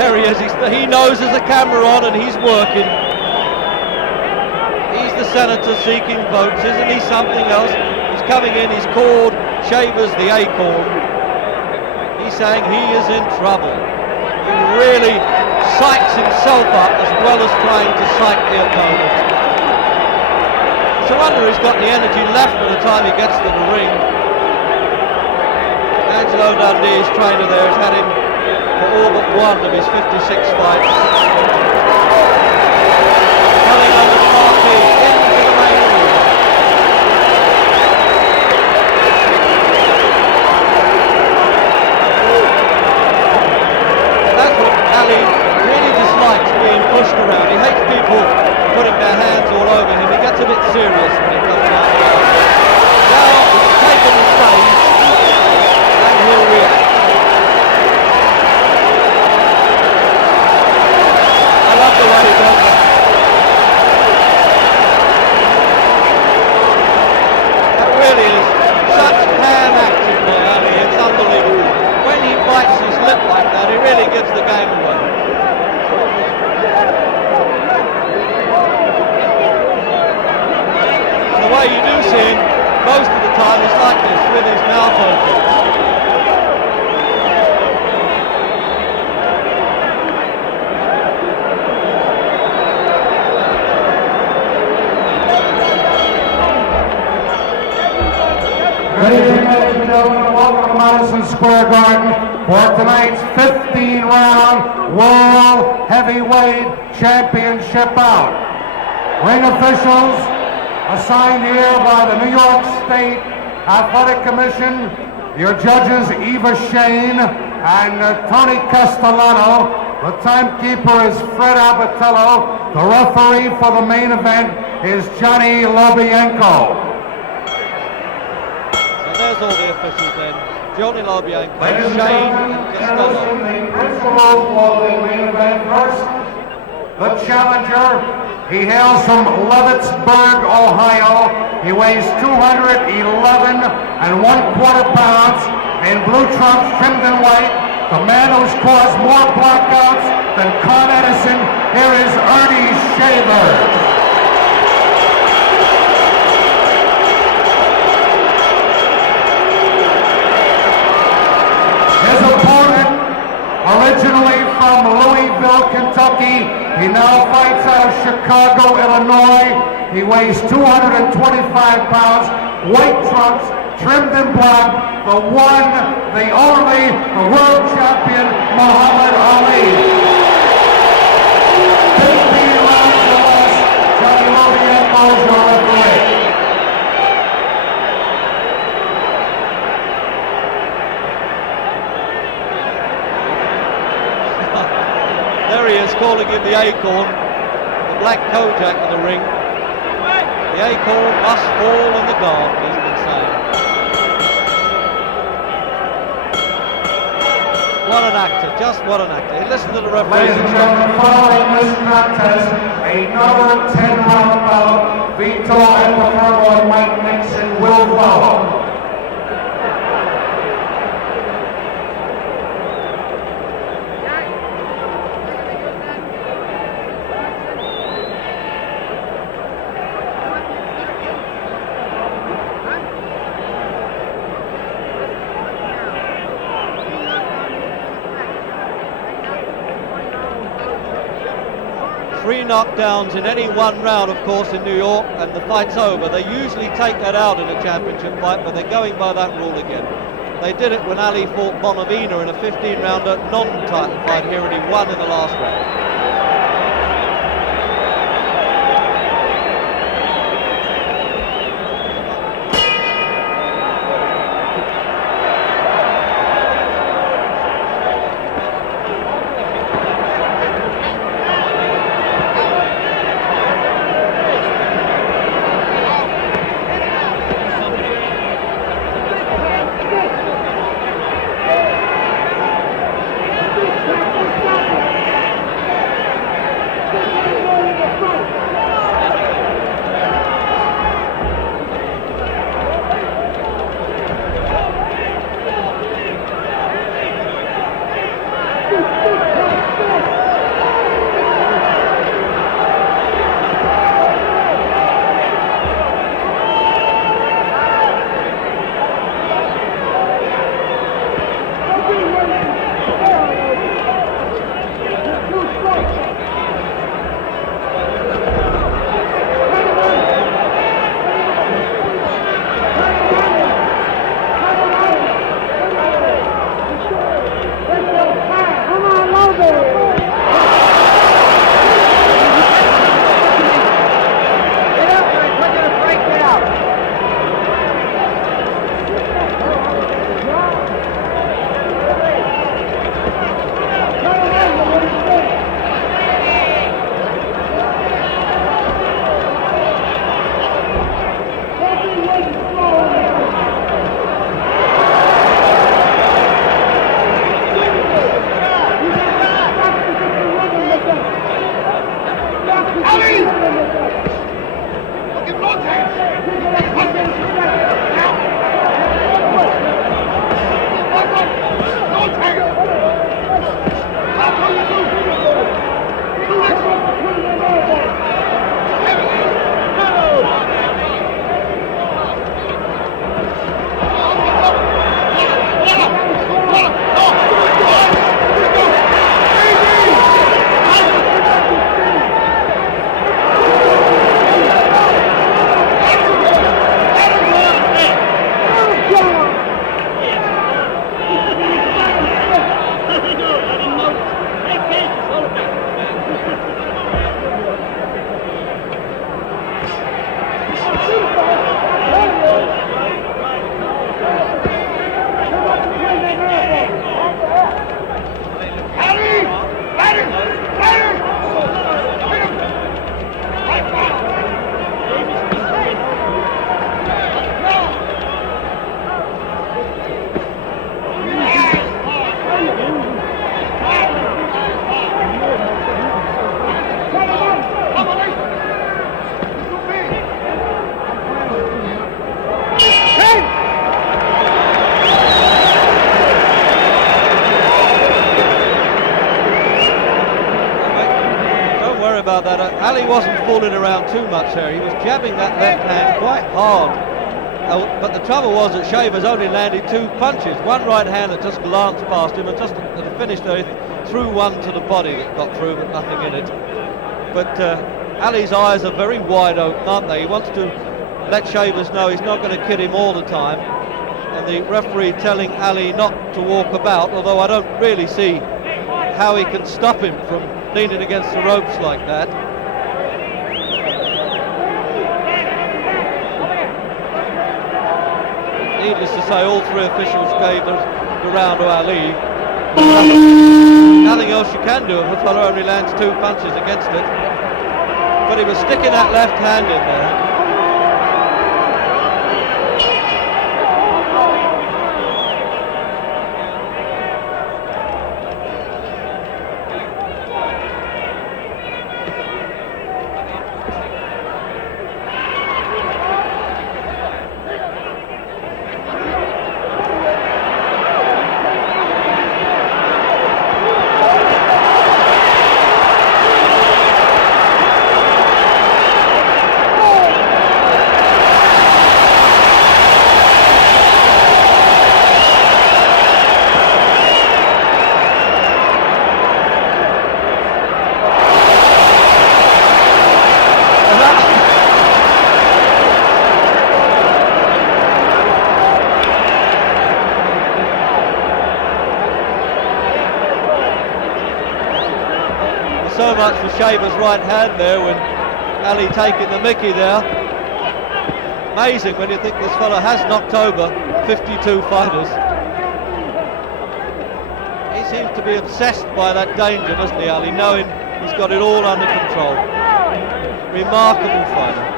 There he is. He knows there's a camera on and he's working. He's the senator seeking votes. Isn't he something else? He's coming in. He's called Shavers the acorn. He's saying he is in trouble. He really psychs himself up as well as trying to psych the opponent. It's a wonder he's got the energy left by the time he gets to the ring. Angelo Dundee, his trainer there, has had him for all but one of his 56 fights. Coming under the marquee into the main arena. That's what Ali really dislikes, being pushed around. He hates people putting their hands all over him. He gets a bit serious when it comes down to it. Now he's taken his stage and he'll react. I love the way he does that. That really is such ham acting by Ali, it's unbelievable. When he bites his lip like that, he really gives the game away. The way you do see him, most of the time, is like this, with his mouth open. Ladies and gentlemen, welcome to Madison Square Garden for tonight's 15-round World Heavyweight Championship bout. Ring officials assigned here by the New York State Athletic Commission, your judges Eva Shain and Tony Castellano. The timekeeper is Fred Abatello. The referee for the main event is Johnny LoBianco. There's all the officials then. Johnny LoBianco, Shain and Castellano. The principals for the main event first. The challenger, he hails from Leavittsburg, Ohio. He weighs 211 1/4 pounds in blue trunks trimmed in white. The man who's caused more blackouts than Con Edison. Here is Earnie Shavers. His opponent, originally from Louisville, Kentucky, he now fights out of Chicago, Illinois. He weighs 225 pounds, white trunks, trimmed in black, the one, the only, the world champion, Muhammad Ali. 15 rounds or less, Johnny LoBianco is your referee. There he is, calling him the acorn, the black Kojak in the ring. The acorn must fall in the dark, he's been saying. What an actor, just what an actor. Listen to the referee. Ladies and gentlemen, following this contest, another 10-round bout, Vito and Mike Nixon will follow. Three knockdowns in any one round, of course, in New York, and the fight's over. They usually take that out in a championship fight, but they're going by that rule again. They did it when Ali fought Bonavina in a 15-rounder non-title fight here, and he won in the last round. about that. Ali wasn't fooling around too much there. He was jabbing that left hand quite hard. But the trouble was that Shavers only landed 2 punches. One right hand that just glanced past him, and just at the finish there, he threw one to the body that got through, but nothing in it. But Ali's eyes are very wide open, aren't they? He wants to let Shavers know he's not going to kid him all the time. And the referee telling Ali not to walk about, although I don't really see how he can stop him from leaning against the ropes like that. Needless to say, all 3 officials gave the round to Ali. Nothing else you can do if a fellow only lands 2 punches against it. But he was sticking that left hand in there. So much for Shavers' right hand there when Ali taking the mickey there. Amazing when you think this fellow has knocked over 52 fighters. He seems to be obsessed by that danger, doesn't he, Ali, knowing he's got it all under control. Remarkable fighter.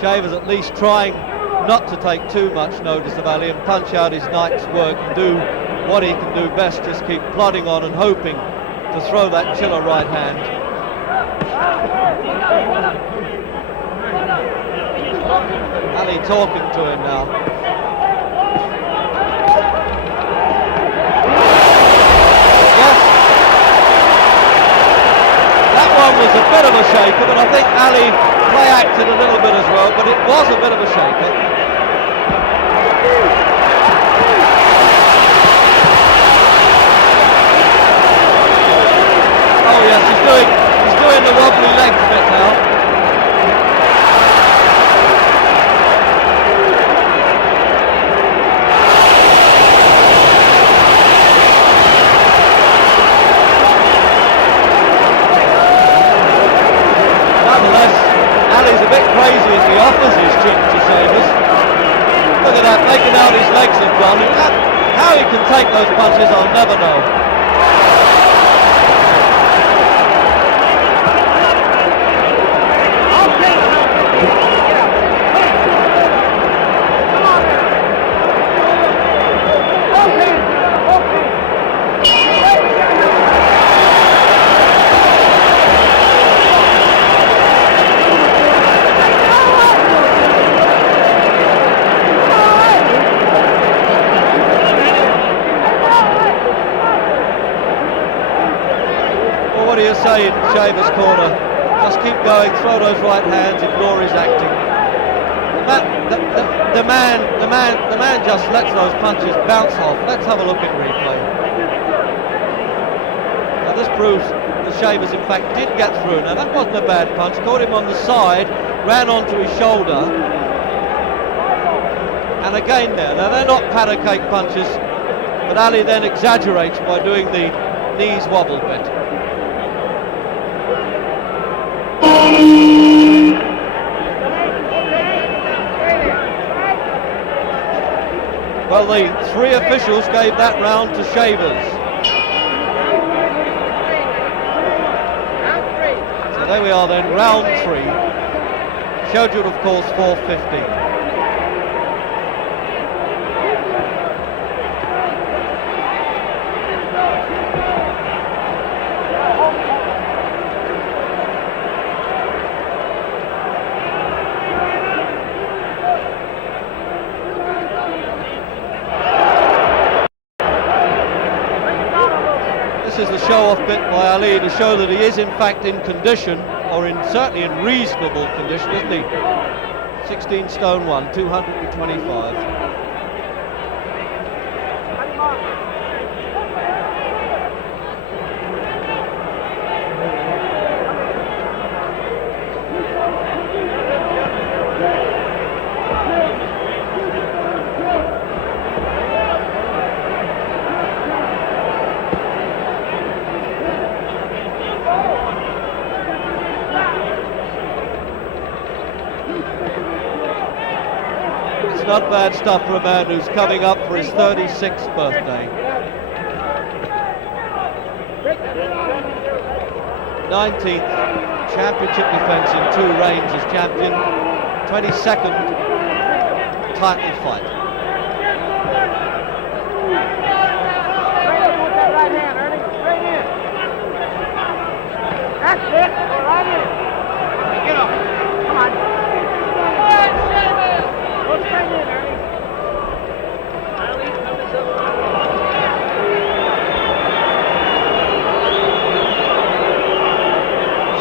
Shavers at least trying not to take too much notice of Ali and punch out his night's work and do what he can do best, just keep plodding on and hoping to throw that killer right hand. Ali talking to him now. Yes, that one was a bit of a shaker, but I think Ali play acted a little bit as well, but it was a bit of a shaker. Oh yes, he's doing the wobbly legs bit now. Ali's a bit crazy as he offers his chin to Shavers. Look at that, making out his legs have gone. How he can take those punches, I'll never know. What do you say in Shavers' corner? Just keep going, throw those right hands, ignore his acting. The man just lets those punches bounce off. Let's have a look at replay. Now this proves that Shavers in fact did get through. Now that wasn't a bad punch, caught him on the side, ran onto his shoulder. And again there, now they're not powder cake punches, but Ali then exaggerates by doing the knees wobble bit. Well, the 3 officials gave that round to Shavers. So there we are then, round 3. Scheduled, of course, 4:15. show-off bit by Ali to show that he is in fact in condition, or certainly in reasonable condition, isn't he? 16 stone 1, 225. Not bad stuff for a man who's coming up for his 36th birthday. 19th championship defence in 2 reigns as champion. 22nd title fight. That's it. Right in. Get up. Come on.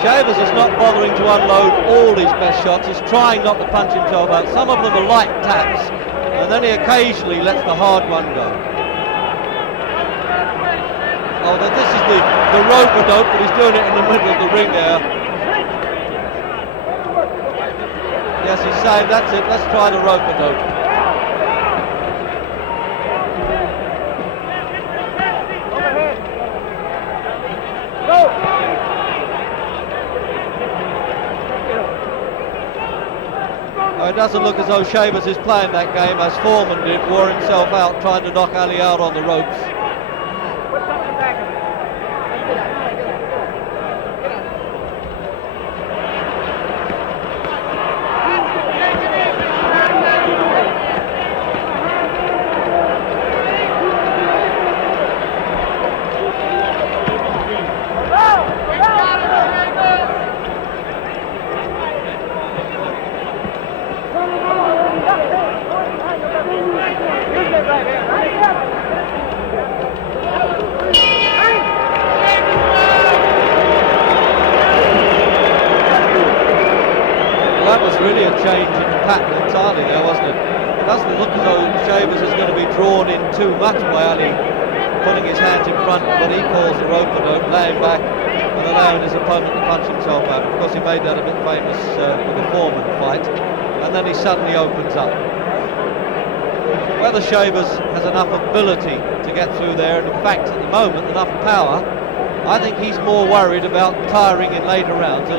Shavers is not bothering to unload all his best shots. He's trying not to punch himself out. Some of them are light taps, and then he occasionally lets the hard one go. Oh, now this is the rope-a-dope, but he's doing it in the middle of the ring there. Yes, he's saying, that's it, let's try the rope-a-dope. It doesn't look as though Shavers is playing that game as Foreman did, wore himself out trying to knock Ali out on the ropes. That was really a change in pattern entirely there, wasn't it? It doesn't look as though Shavers is going to be drawn in too much by Ali putting his hands in front of what he calls the rope-a-dope, laying back and allowing his opponent to punch himself out. Of course, he made that a bit famous with the Foreman fight, and then he suddenly opens up. Whether Shavers has enough ability to get through there, and in fact at the moment enough power, I think he's more worried about tiring in later rounds.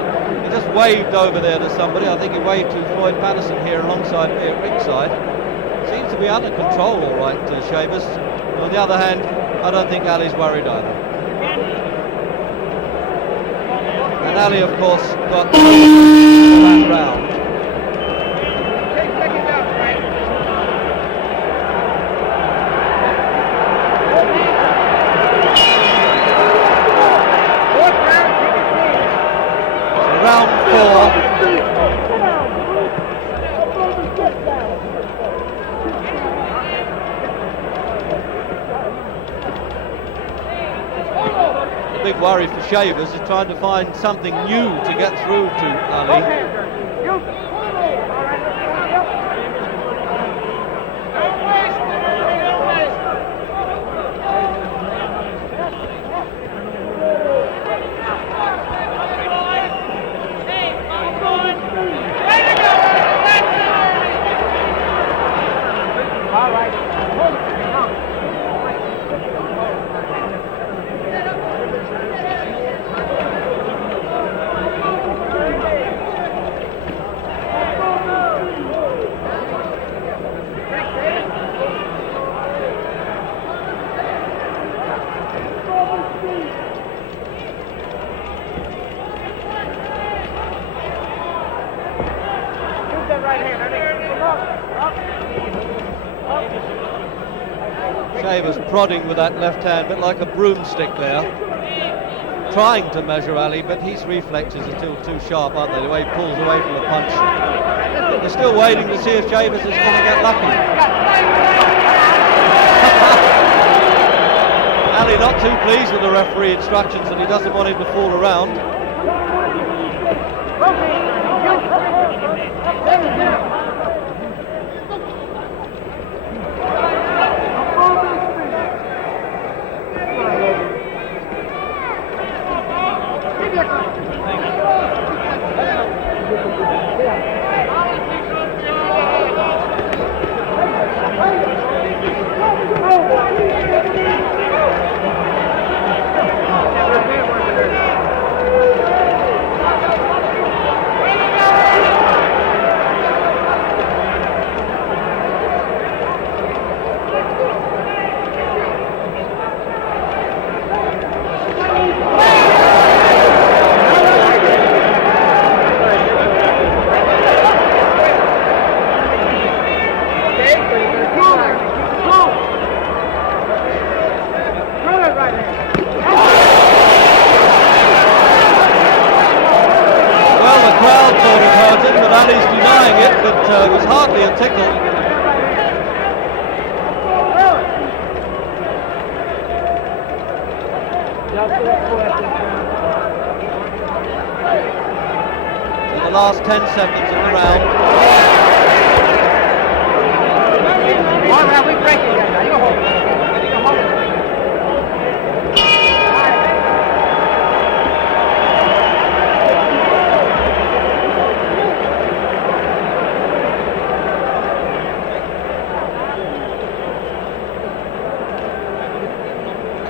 He just waved over there to somebody. I think he waved to Floyd Madison here alongside me at ringside. Seems to be under control all right, Shavers. On the other hand, I don't think Ali's worried either. And Ali, of course, got that round. Round 4. The big worry for Shavers is trying to find something new to get through to Ali. Shavers prodding with that left hand, a bit like a broomstick there, trying to measure Ali, but his reflexes are still too sharp, aren't they, the way he pulls away from the punch. They're still waiting to see if Shavers is going to get lucky. Ali not too pleased with the referee instructions, and he doesn't want him to fall around. Last 10 seconds of the round. One round, we break it. Now you hold it.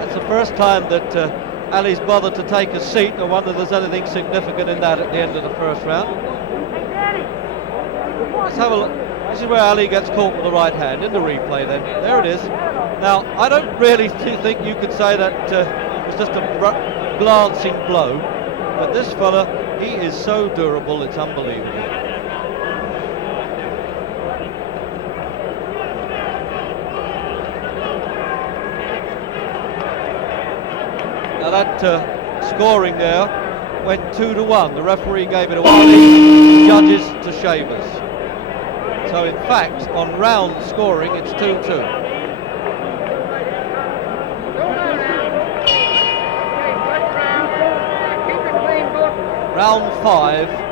That's the first time that Ali's bothered to take a seat. I wonder if there's anything significant in that at the end of the first round. Let's have a look. This is where Ali gets caught with the right hand in the replay then. There it is. Now, I don't really think you could say that it was just a glancing blow, but this fella, he is so durable, it's unbelievable. Now that scoring there went 2-1. The referee gave it away, the judges to Shavers. So in fact, on round scoring, it's 2-2. Round 5.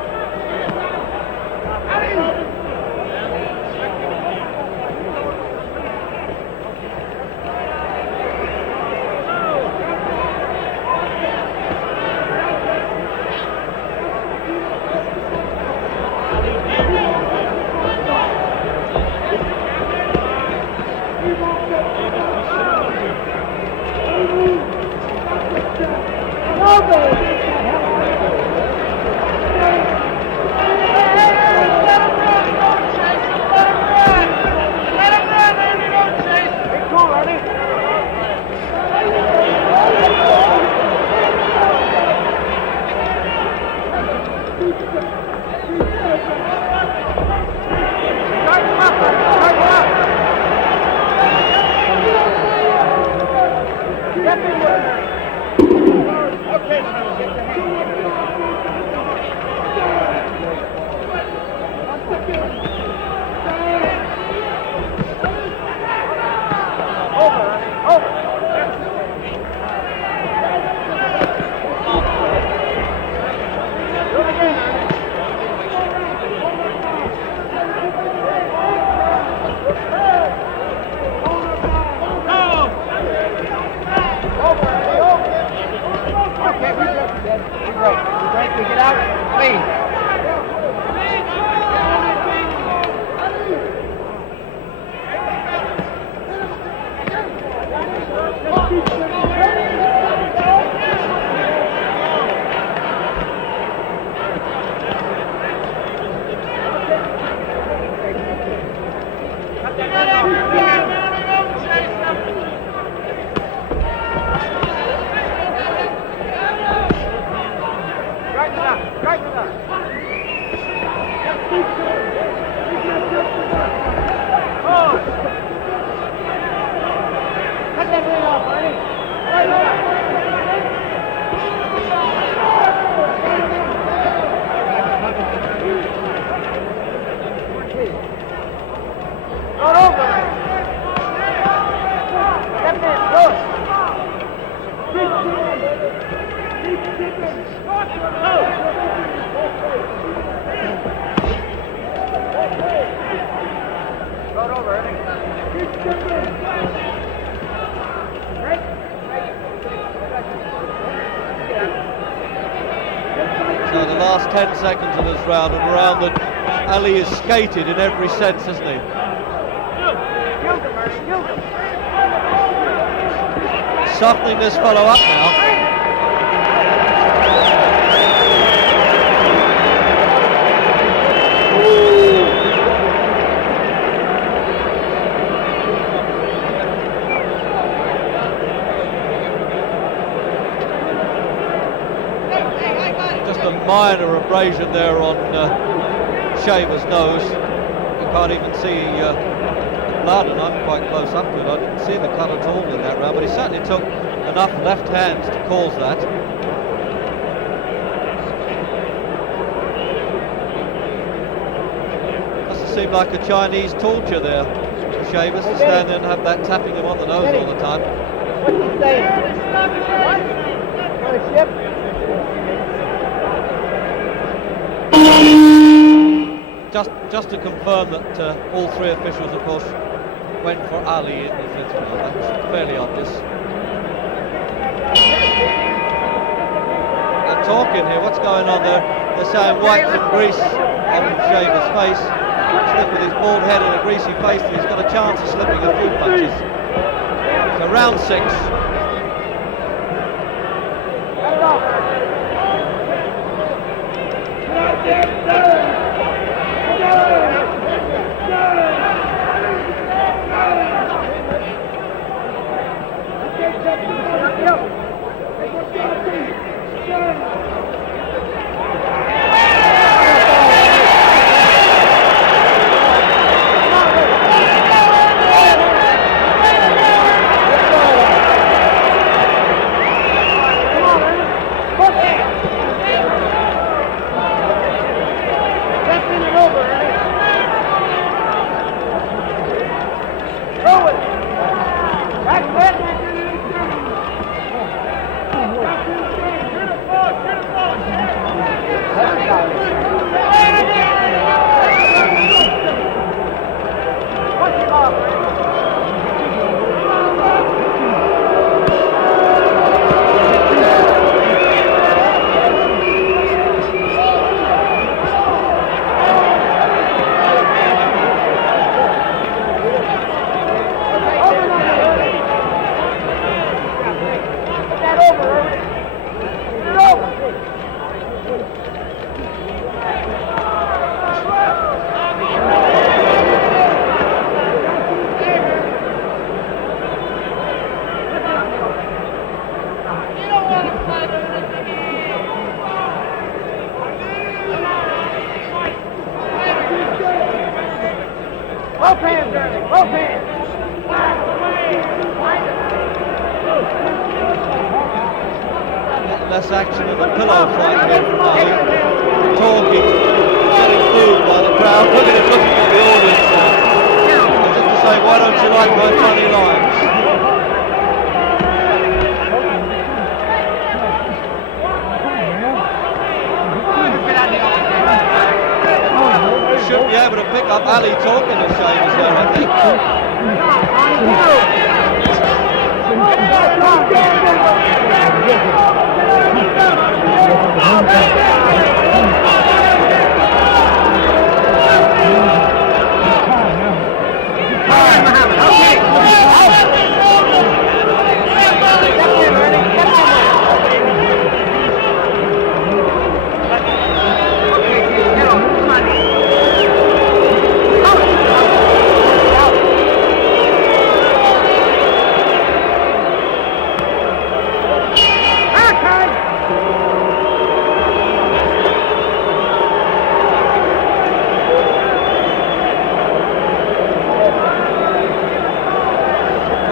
10 seconds of this round, and around that Ali is skated in every sense, isn't he? Softening this fellow up now. Just a minor abrasion there on Shavers' nose. You can't even see blood, and I'm quite close up to it. I didn't see the cut at all in that round, but he certainly took enough left hands to cause that. Doesn't seem like a Chinese torture there for Shavers to stand there and have that tapping him on the nose all the time. What's he saying? What? On a ship? Just to confirm that all three officials, of course, went for Ali in the fifth round. That was fairly obvious. They're talking here. What's going on there? They're saying wipe some grease on Shavers' face. Slip with his bald head and a greasy face. He's got a chance of slipping a few punches. So round 6. Less action in the pillow fight here from Ali. Talking, getting booed by the crowd. Look at him looking at the audience now. As if to say, why don't you like my funny lines? Should be able to pick up Ali talking to Shavers there, I think.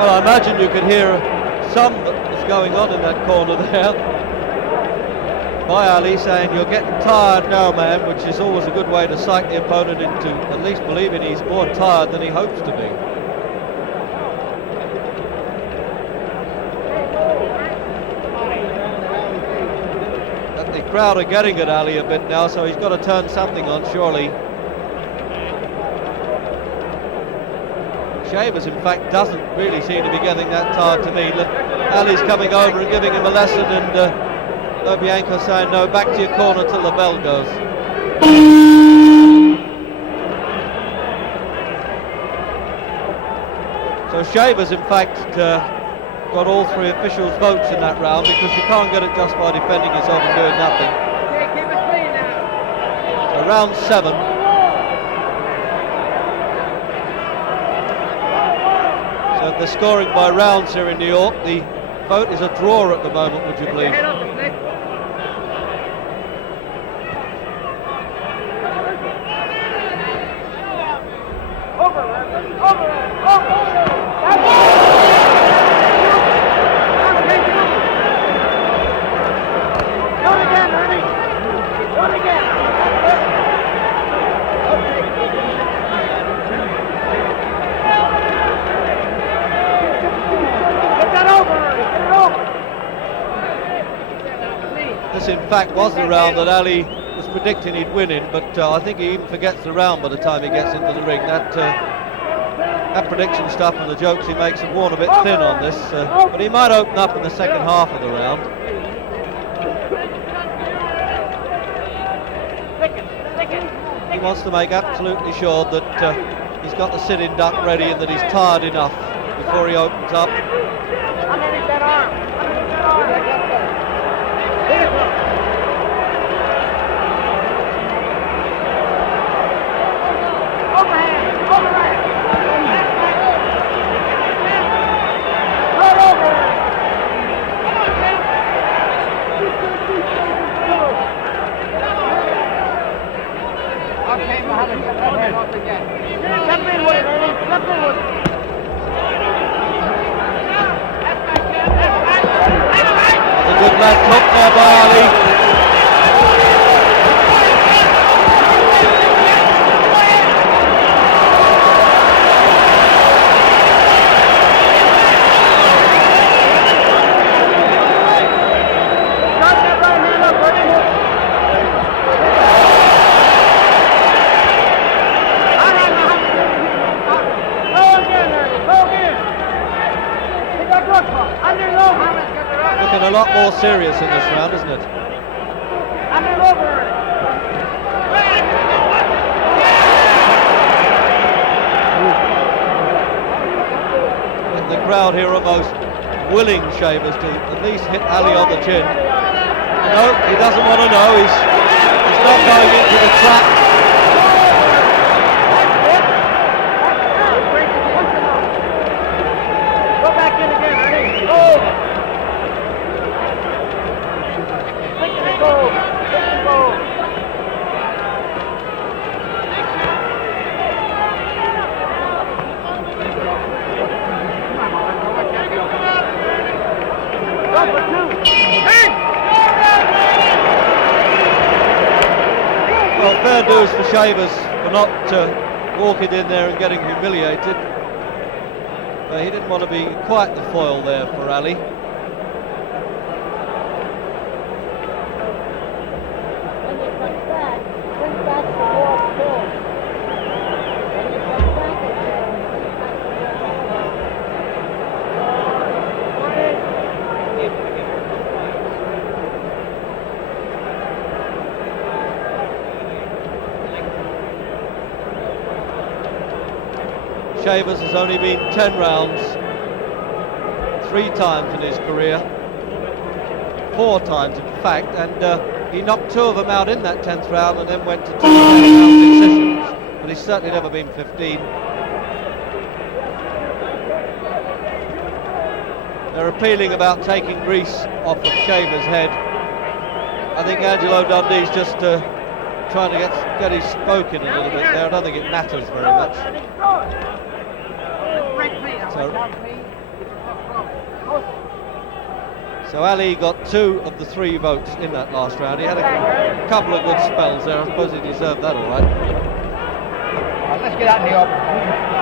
I imagine you could hear some that was going on in that corner there by Ali saying, you're getting tired now, man, which is always a good way to psych the opponent into at least believing he's more tired than he hopes to be. But the crowd are getting at Ali a bit now, so he's got to turn something on, surely. Shavers, in fact, doesn't really seem to be getting that tired to me. Look, Ali's coming over and giving him a lesson, and LoBianco saying no, back to your corner till the bell goes. So Shavers, in fact, got all three officials' votes in that round, because you can't get it just by defending yourself and doing nothing. So round 7. So if they're scoring by rounds here in New York, the vote is a draw at the moment, would you believe? This, in fact, was the round that Ali was predicting he'd win in, but I think he even forgets the round by the time he gets into the ring. That prediction stuff and the jokes he makes have worn a bit thin on this, but he might open up in the second half of the round. He wants to make absolutely sure that he's got the sitting duck ready and that he's tired enough before he opens up. Underneath that arm. Good left hook there by Ali. Looking a lot more serious in this round, isn't it? And the crowd here almost willing Shavers to at least hit Ali on the chin. No, he doesn't want to know. He's not going into the trap. Well, fair dues for Shavers for not walking in there and getting humiliated. But he didn't want to be quite the foil there for Ali. Shavers has only been 10 rounds 3 times in his career, 4 times in fact, and he knocked 2 of them out in that 10th round and then went to 2 round decisions, but he's certainly never been 15. They're appealing about taking grease off of Shavers' head. I think Angelo Dundee's just trying to get his spoke in a little bit there. I don't think it matters very much. So Ali got 2 of the 3 votes in that last round. He had a couple of good spells there. I suppose he deserved that all right. Let's get out in the open.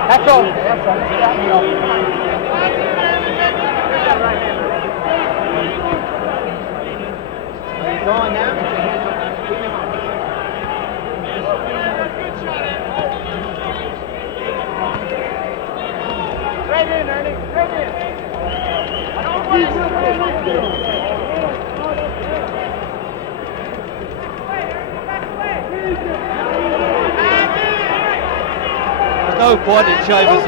That's all. Get out in the open. Are you going now? Right in, Ernie. Right in. no point in Shavers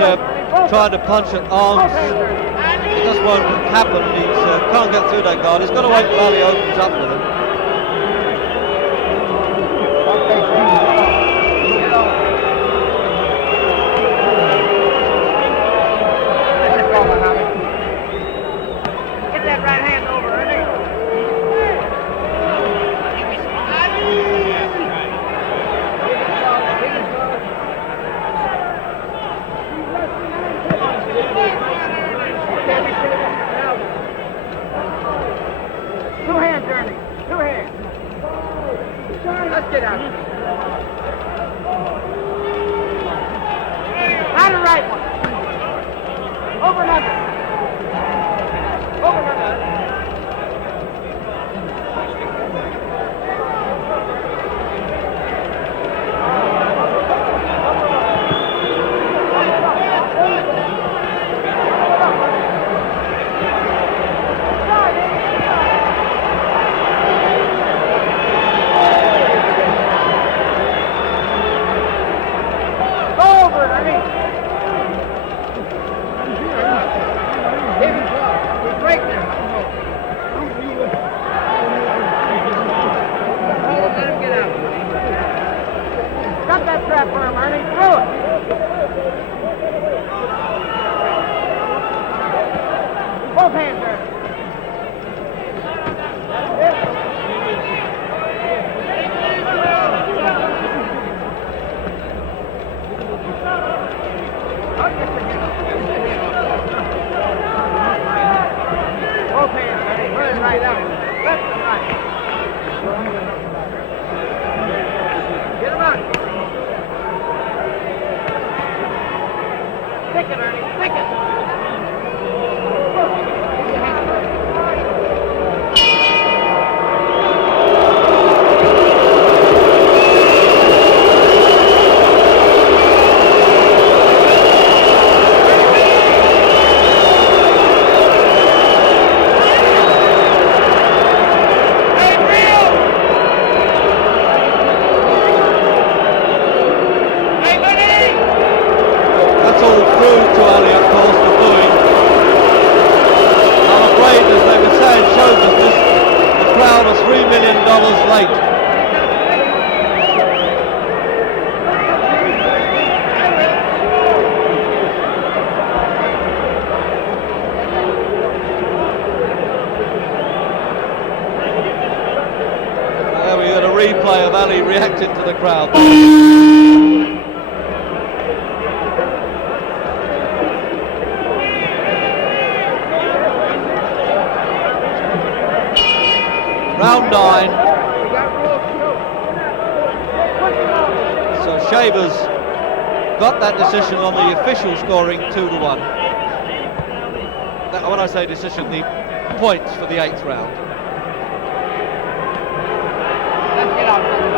trying to punch at arms. It just won't happen. He can't get through that guard. He's got to wait until he opens up with him. Get that right hand over, Ernie. Two hands, Ernie. Two hands. Let's get out. Not a right one. Over and under. Over and under. Reacting to the crowd. Round 9. So Shavers got that decision on the official scoring 2-1. When I say decision, the points for the 8th round. Let's get out.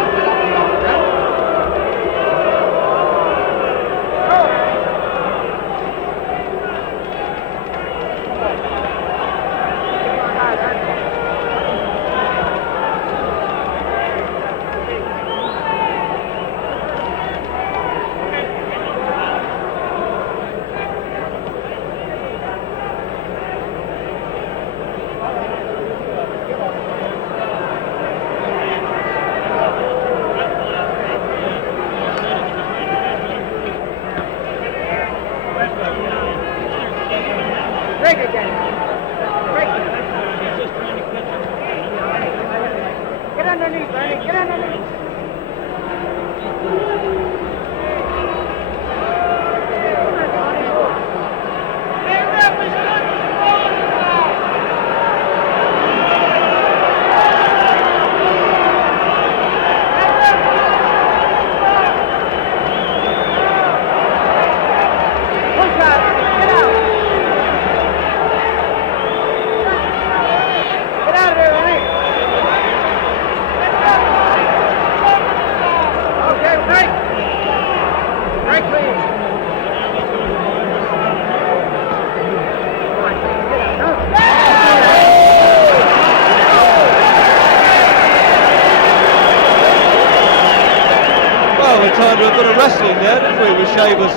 we turned to a bit of wrestling there, didn't we, with Shavers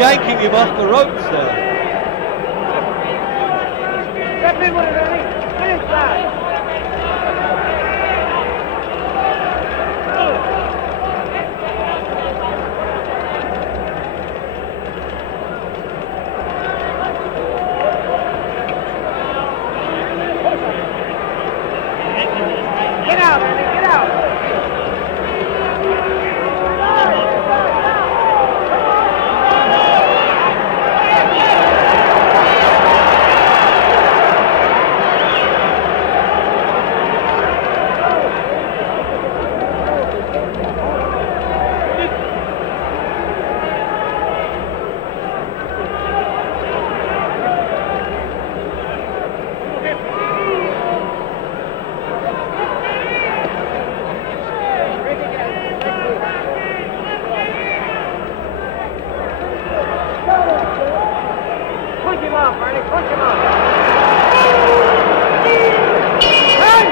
yanking him off the ropes there. Step in with it, Eddie. Inside. Get out, Eddie, get out. Punch him off, Earnie, punch him off. Hey!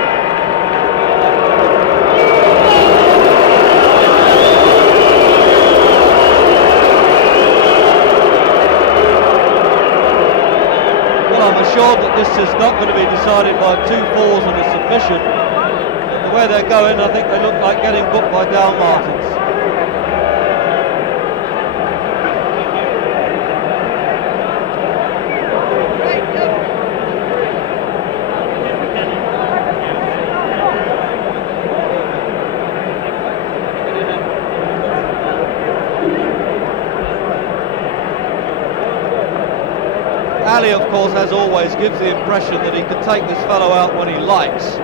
Well, I'm assured that this is not going to be decided by 2 falls and a submission. The way they're going, I think they look like getting booked by Dal Martins. Ali, of course, as always, gives the impression that he can take this fellow out when he likes.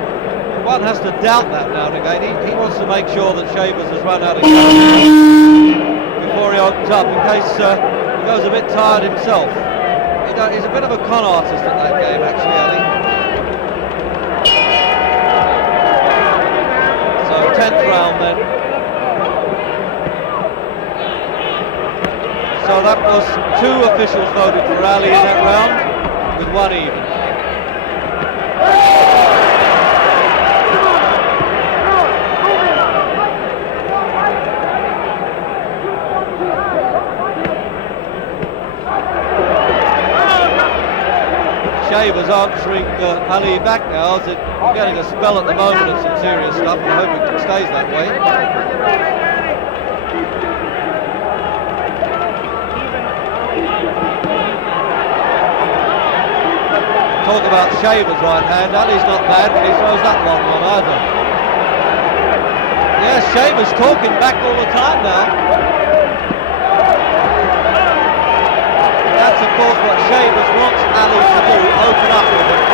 One has to doubt that now and again. He wants to make sure that Shavers has run out of gas before he opens up, in case he goes a bit tired himself. He's a bit of a con artist at that game, actually, Ali. So 10th round then. So that was 2 officials voted for Ali in that round, with 1 even. Shavers answering Ali back now, as we're getting a spell at the moment of some serious stuff. I hope it stays that way. Talk about Shavers' right hand. Ali's not bad, but he throws that long one either. Yes, Shavers talking back all the time now. That's of course what Shavers wants Ali to do, open up with him.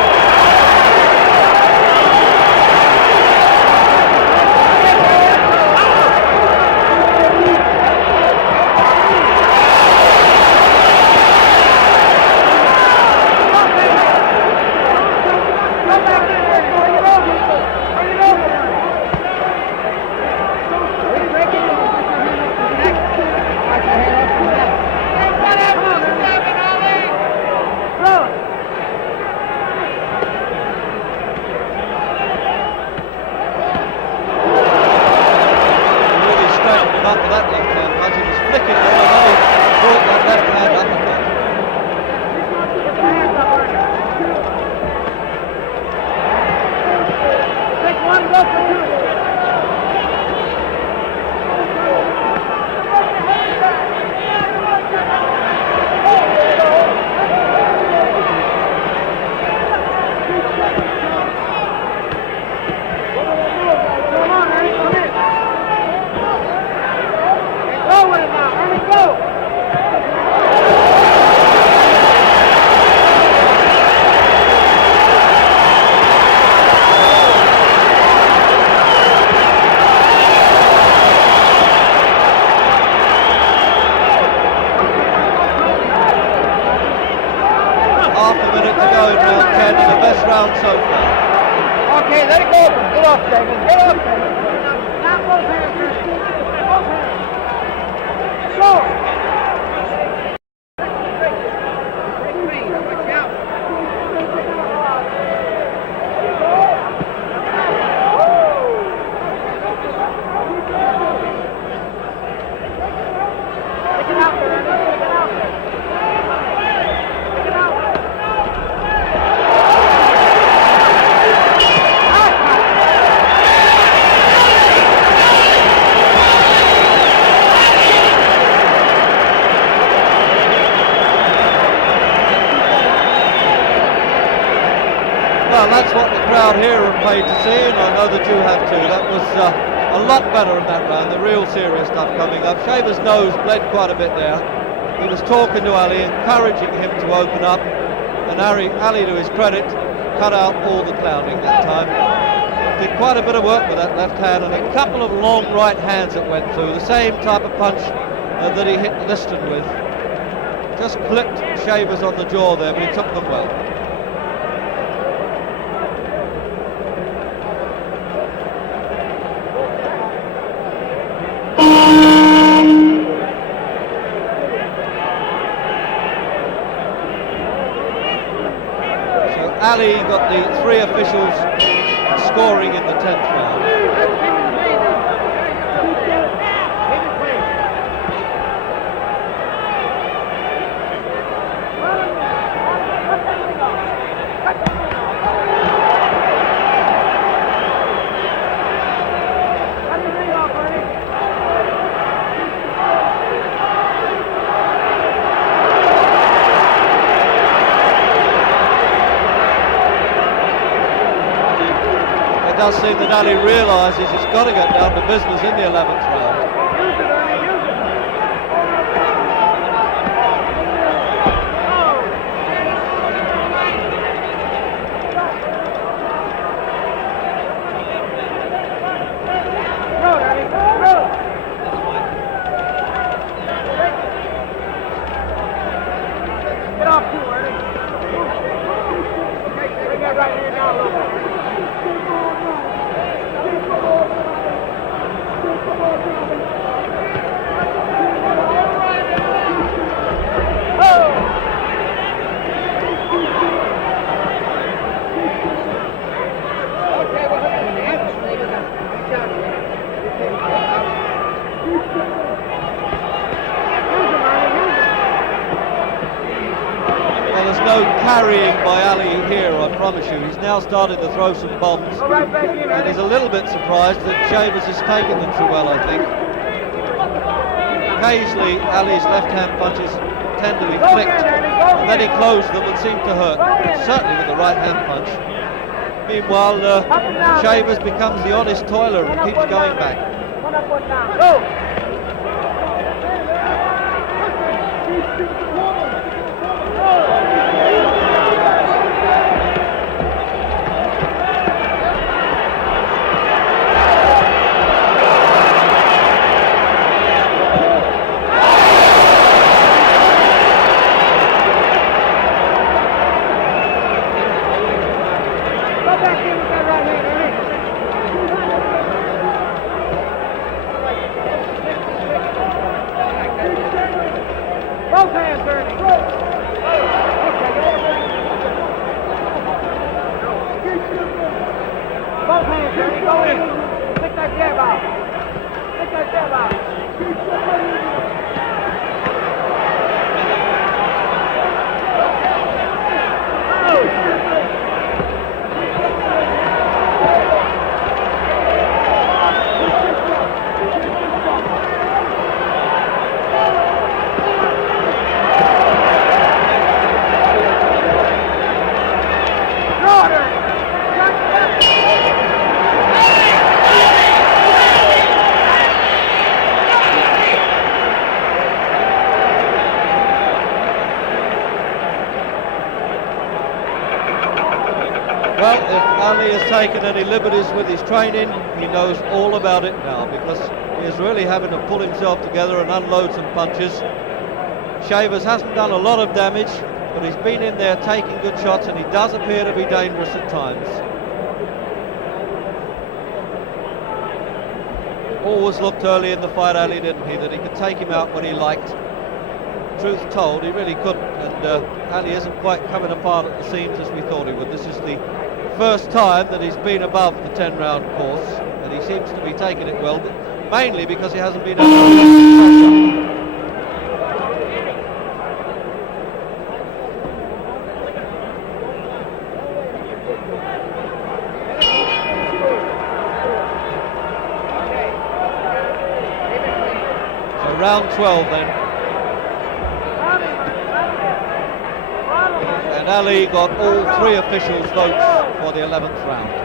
crowd here are paid to see, and I know that you have too. That was a lot better in that round, the real serious stuff coming up. Shavers' nose bled quite a bit there. He was talking to Ali, encouraging him to open up, and Ali, to his credit, cut out all the clowning that time. Did quite a bit of work with that left hand, and a couple of long right hands that went through, the same type of punch that he hit Liston with. Just clipped Shavers on the jaw there, but he took them well. Ali got the 3 officials scoring in the 10th round. It does seem that Ali realises he's got to get down to business in the 11th round. Get off too, Earnie. Okay, bring that right hand down a little bit. No carrying by Ali here, I promise you. He's now started to throw some bombs, and he's a little bit surprised that Shavers has taken them so well, I think. Occasionally Ali's left-hand punches tend to be flicked, and then he closed them and seemed to hurt, certainly with the right-hand punch. Meanwhile, Shavers becomes the honest toiler and keeps going back. One up, one down. Go! Both hands, Earnie. Both hands, Earnie. Go in. Stick that jab out. Stick that jab out. Well, if Ali has taken any liberties with his training, he knows all about it now, because he is really having to pull himself together and unload some punches. Shavers hasn't done a lot of damage, but he's been in there taking good shots, and he does appear to be dangerous at times. Always looked early in the fight, Ali, didn't he, that he could take him out when he liked. Truth told, he really couldn't, and Ali isn't quite coming apart at the seams as we thought he would. This is the first time that he's been above the 10-round course, and he seems to be taking it well, but mainly because he hasn't been able to pressure. Round 12 then. And Ali got all 3 officials' votes for the 11th round.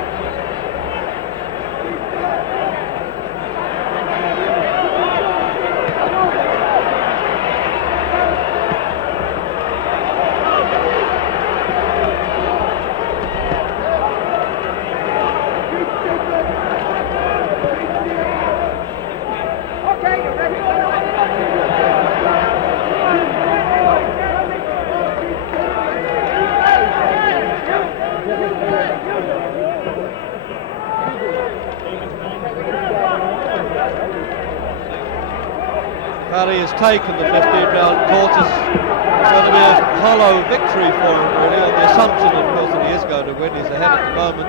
Harry has taken the 15-round course. It's going to be a hollow victory for him, really, on the assumption, of course, that he is going to win. He's ahead at the moment.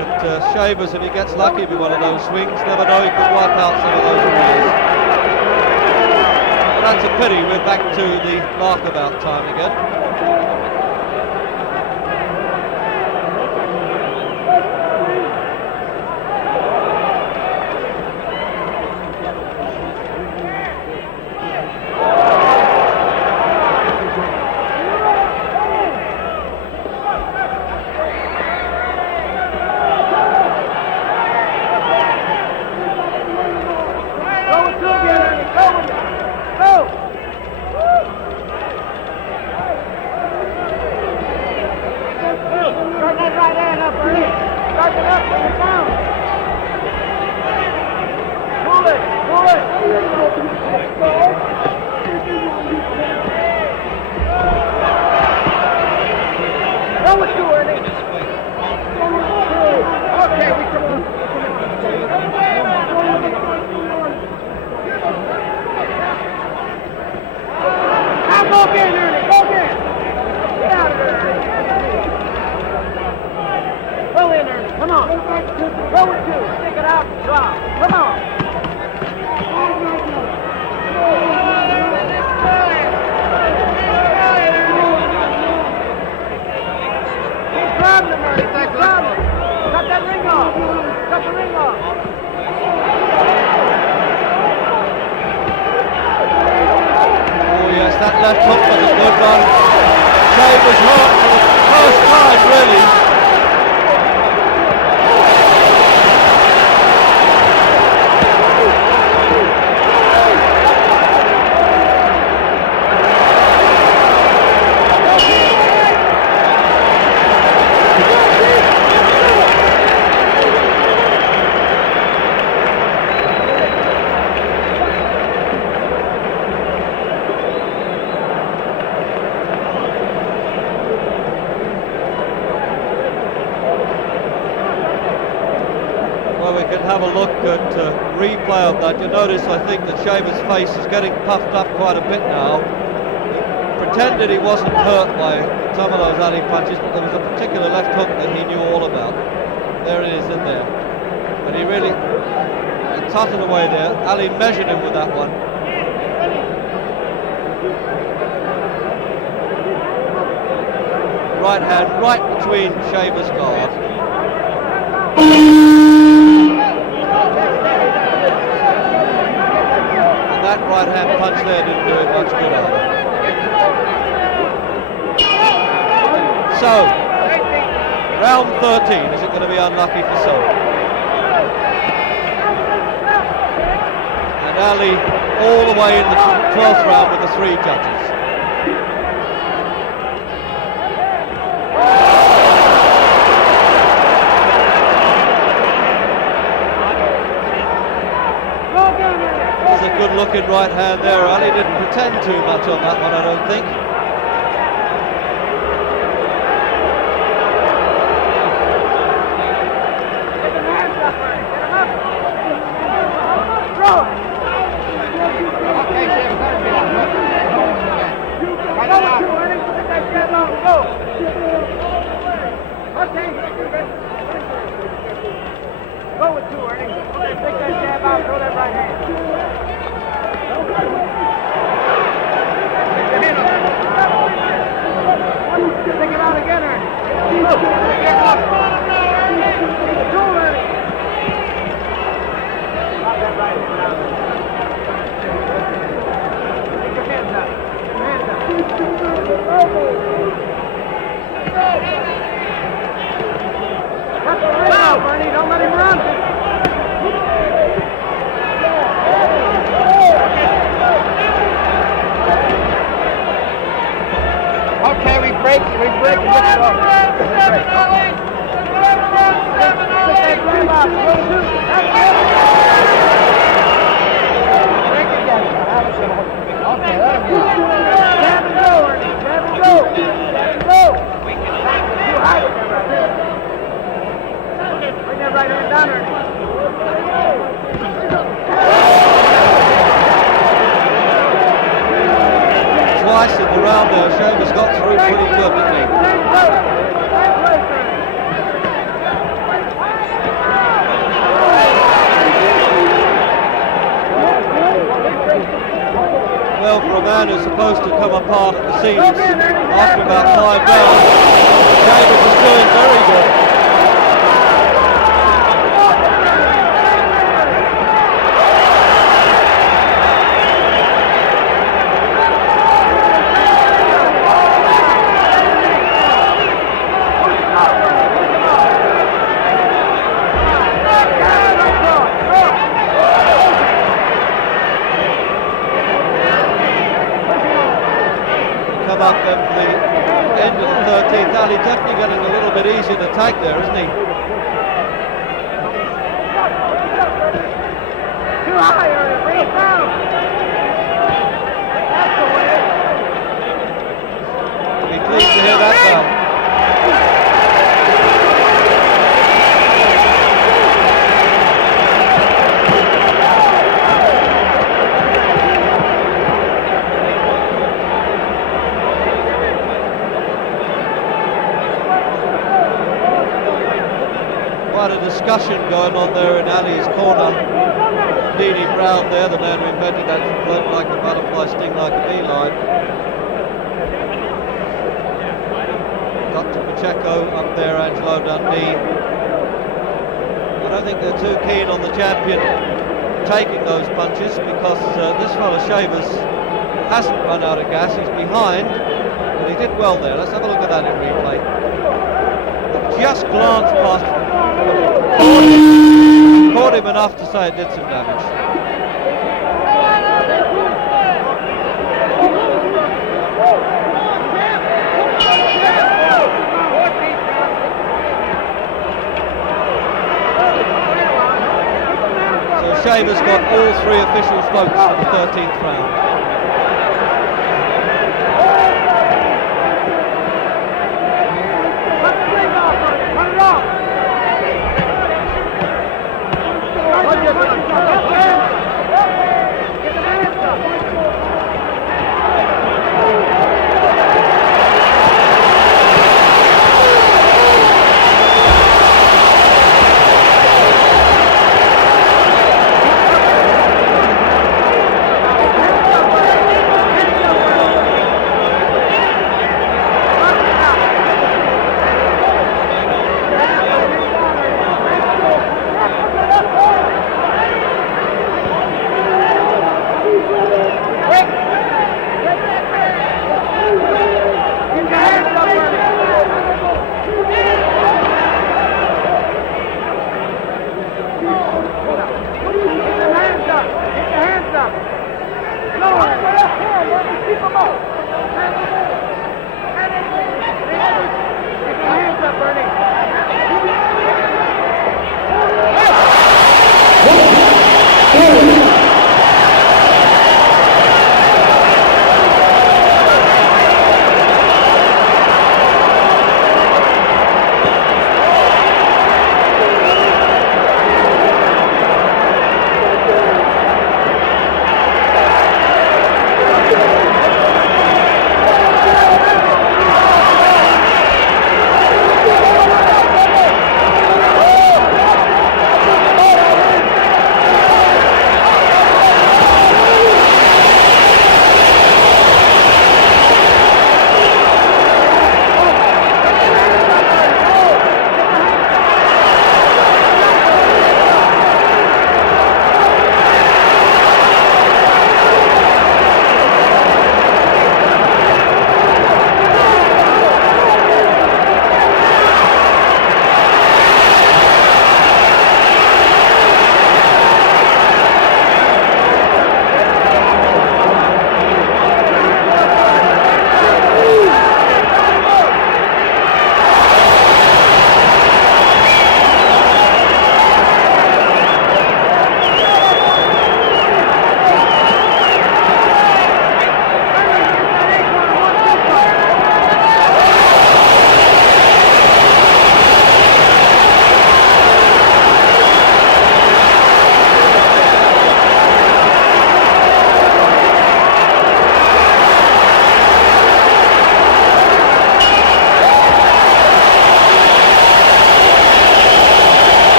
But Shavers, if he gets lucky with one of those swings, never know, he could wipe out some of those arrears. That's a pity. We're back to the markabout time again. That left hook was a good one. Shavers hurt for the first time, really. Have a look at replay of that. You notice, I think, that Shavers' face is getting puffed up quite a bit now. He pretended he wasn't hurt by some of those alley punches, but there was a particular left hook that he knew all about. There it is in there. But he really tutted away there. Ali measured him with that one. Right hand right between Shavers' guard. That right hand punch there didn't do it much good either. So, round 13, is it going to be unlucky for some? And Ali all the way in the 12th round with the 3 judges. Good looking right hand there. Ali didn't pretend too much on that one, I don't think. Go with 2, Ernie. Take that jab out, throw that right hand. Take it out again, Ernie. Take your hands out. Your hands out. Twice in the round there, Shavers got through pretty good, didn't he? Well, for a man who's supposed to come apart at the seams after about 5 rounds, Shavers is doing very good. Up then for the end of the 13th. Ali definitely getting a little bit easier to tag there, isn't he? Too high, Earnie. Bring it down. That's the way. Be pleased to hear that bell. Quite a discussion going on there in Ali's corner. Didi Brown there, the man who invented that float like a butterfly, sting like a beeline. Dr. Pacheco up there, Angelo Dundee. I don't think they're too keen on the champion taking those punches because this fellow Shavers hasn't run out of gas. He's behind, but he did well there. Let's have a look at that in replay. Just glanced past him. Caught him enough to say it did some damage. So Shavers got all 3 officials' votes for the 13th round.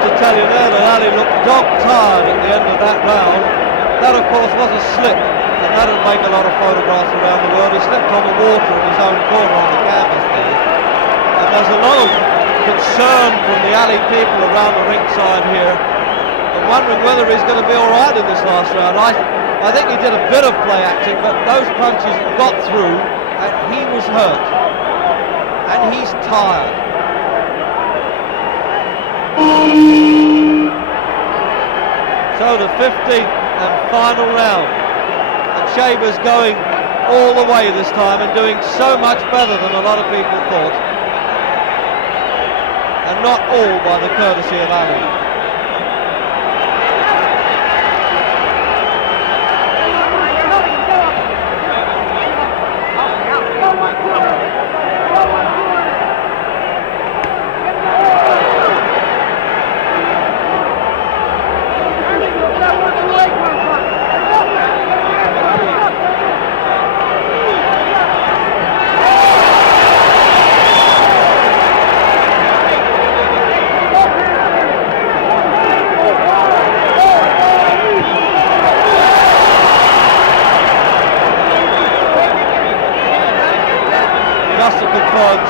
to tell you there that Ali looked dog-tired at the end of that round. That, of course, was a slip, and that would make a lot of photographs around the world. He slipped on the water in his own corner on the canvas there. And there's a lot of concern from the Ali people around the ringside here, and wondering whether he's going to be all right in this last round. I think he did a bit of play acting, but those punches got through, and he was hurt. And he's tired. So the 15th and final round, and Shavers going all the way this time and doing so much better than a lot of people thought, and not all by the courtesy of Ali.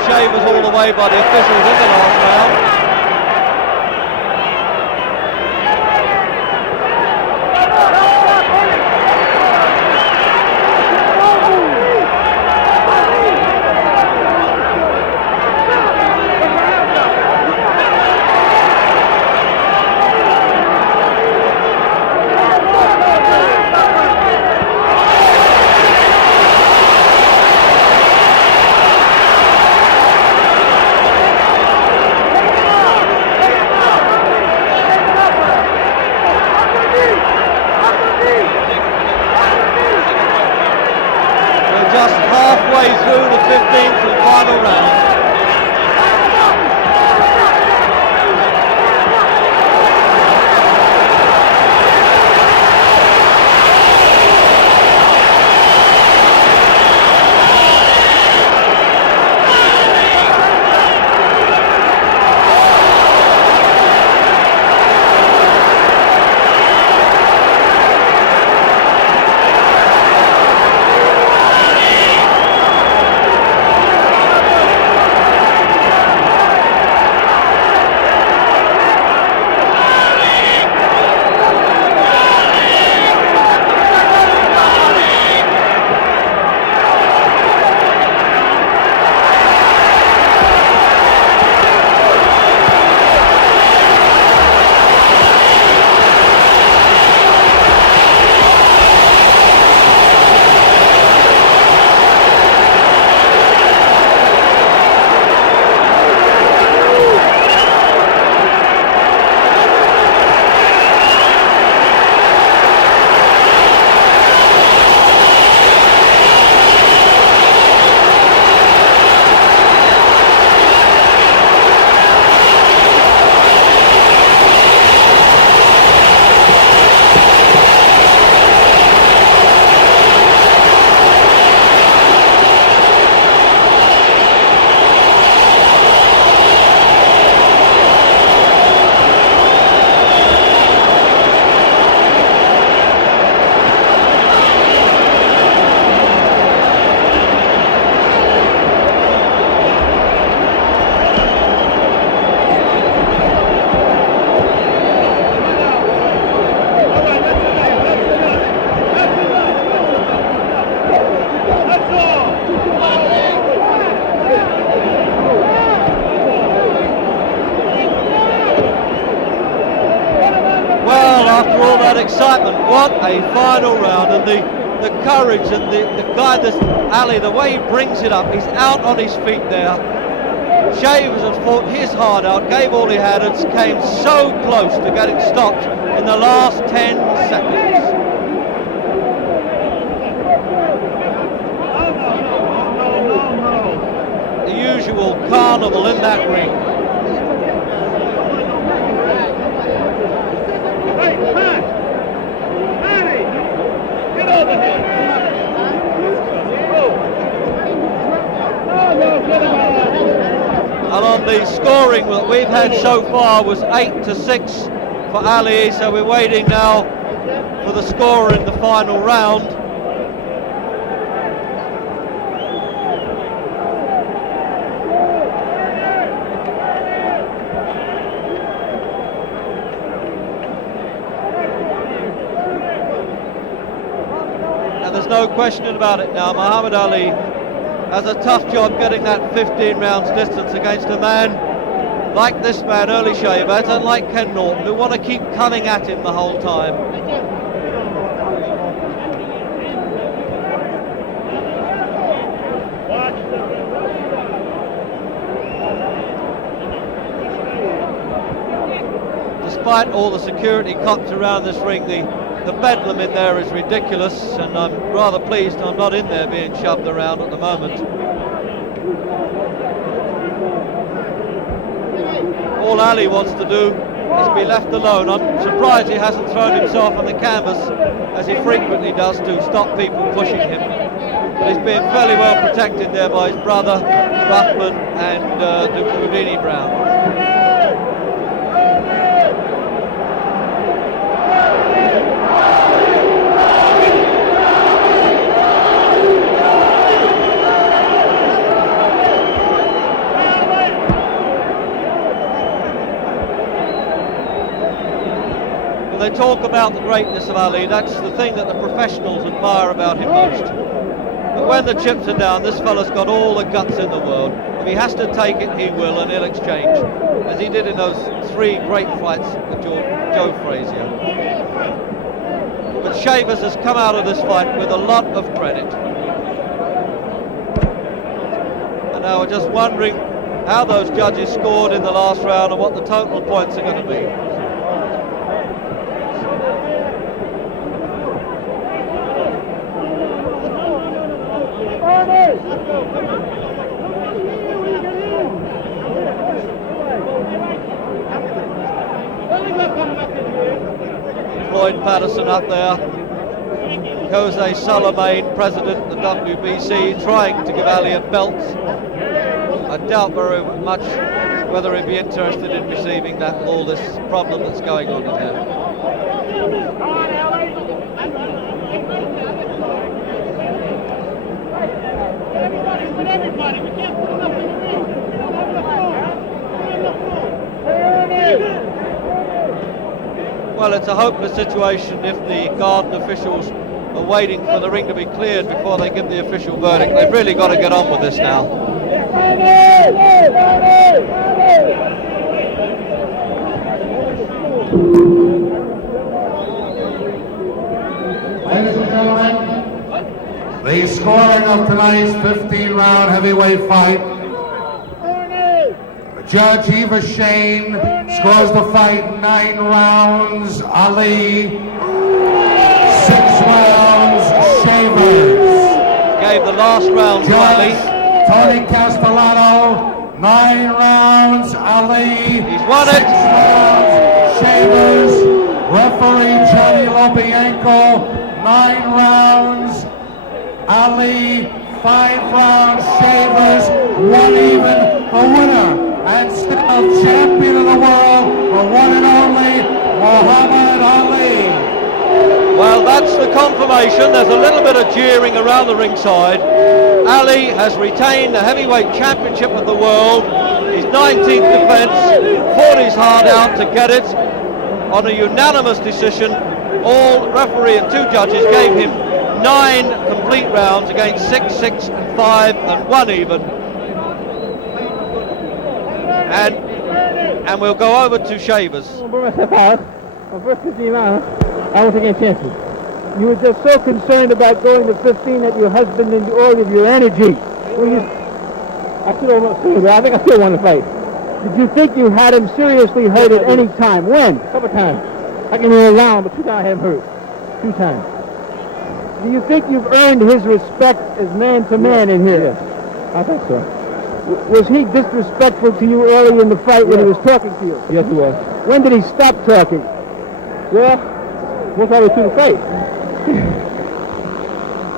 Shavers all the way by the officials in the last round. Through the 15th and final round. Excitement, what a final round, and the courage and the guy, this Ali, the way he brings it up, he's out on his feet there. Shavers has fought his heart out, gave all he had, and came so close to getting stopped in the last 10 seconds. The usual carnival in that ring. And on the score scoring that we've had so far was 8-6 for Ali, so we're waiting now for the score in the final round. And there's no question about it now, Muhammad Ali has a tough job getting that 15 rounds distance against a man like this man, Earnie Shavers, and like Ken Norton, who want to keep coming at him the whole time. Despite all the security cops around this ring, the bedlam in there is ridiculous, and I'm rather pleased I'm not in there being shoved around at the moment. All Ali wants to do is be left alone. I'm surprised he hasn't thrown himself on the canvas, as he frequently does, to stop people pushing him. But he's being fairly well protected there by his brother, Ruffman, and Houdini Brown. They talk about the greatness of Ali. That's the thing that the professionals admire about him most. But when the chips are down, this fella's got all the guts in the world. If he has to take it, he will, and he'll exchange, as he did in those 3 great fights with Joe Frazier. But Shavers has come out of this fight with a lot of credit. And now we're just wondering how those judges scored in the last round and what the total points are going to be. Madison up there, Jose Salamain, president of the WBC, trying to give Ali a belt. I doubt very much whether he'd be interested in receiving that with all this problem that's going on in there. Well, it's a hopeless situation if the garden officials are waiting for the ring to be cleared before they give the official verdict. They've really got to get on with this now. Ladies and gentlemen, the scoring of tonight's 15-round heavyweight fight. Judge Eva Shain scores the fight 9 rounds, Ali, 6 rounds, Shavers. Gave the last round to Ali. Tony Castellano, 9 rounds, Ali. He's won 6 it. rounds, Shavers. Referee Johnny LoBianco, 9 rounds, Ali, 5 rounds, Shavers. 1 even, the winner. And still champion of the world, the one and only Muhammad Ali. Well, that's the confirmation. There's a little bit of jeering around the ringside. Ali has retained the heavyweight championship of the world. His 19th defence, fought his heart out to get it on a unanimous decision. All referee and 2 judges gave him 9 complete rounds against 6, 6 and 5 and 1 even. And we'll go over to Shavers. First 15 rounds, I don't take any chances. You were just so concerned about going to 15 that your husband and all of your energy. I think I still won the fight. Did you think you had him seriously hurt at any time? When? A couple times. I can hear around, but 2 times I had him hurt. 2 times. Do you think you've earned his respect as man to man in here? Yes, I think so. Was he disrespectful to you early in the fight when he was talking to you? Yes, he was. When did he stop talking? Well, once I was through the fight.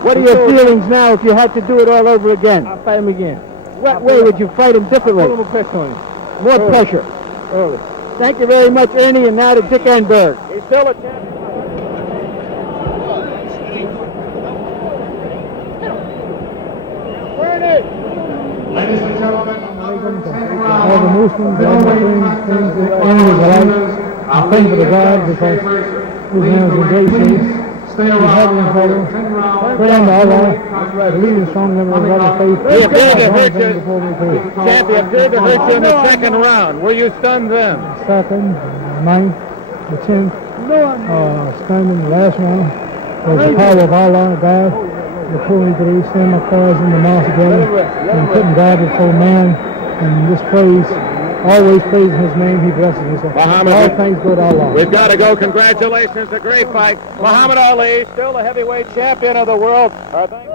What are your feelings now if you had to do it all over again? I'll fight him again. What way would you fight him differently? I'll put him a press on him. More pressure. Early. Thank you very much, Ernie, and now to Dick Enberg. He's still a champion. Ladies and gentlemen, All the Muslims, all the things that Ernie is alive. I'm praying for the God because his hands are very safe. stay He's having around. trouble. Pray on to Allah. Believe in strong members of our faith. He appeared to hurt you. Before we pray. Champion appeared to hurt you in the second round. Were you stunned then? Second, ninth, the 10th, stunned in the last round. Was the power of Allah, God, the pulling three, stand my cars in the mouth together, and putting God before man, and this praise, always praising his name, he blesses us. Muhammad, all thanks go to Allah. We've got to go. Congratulations, a great fight. Muhammad Ali, still the heavyweight champion of the world. Our thanks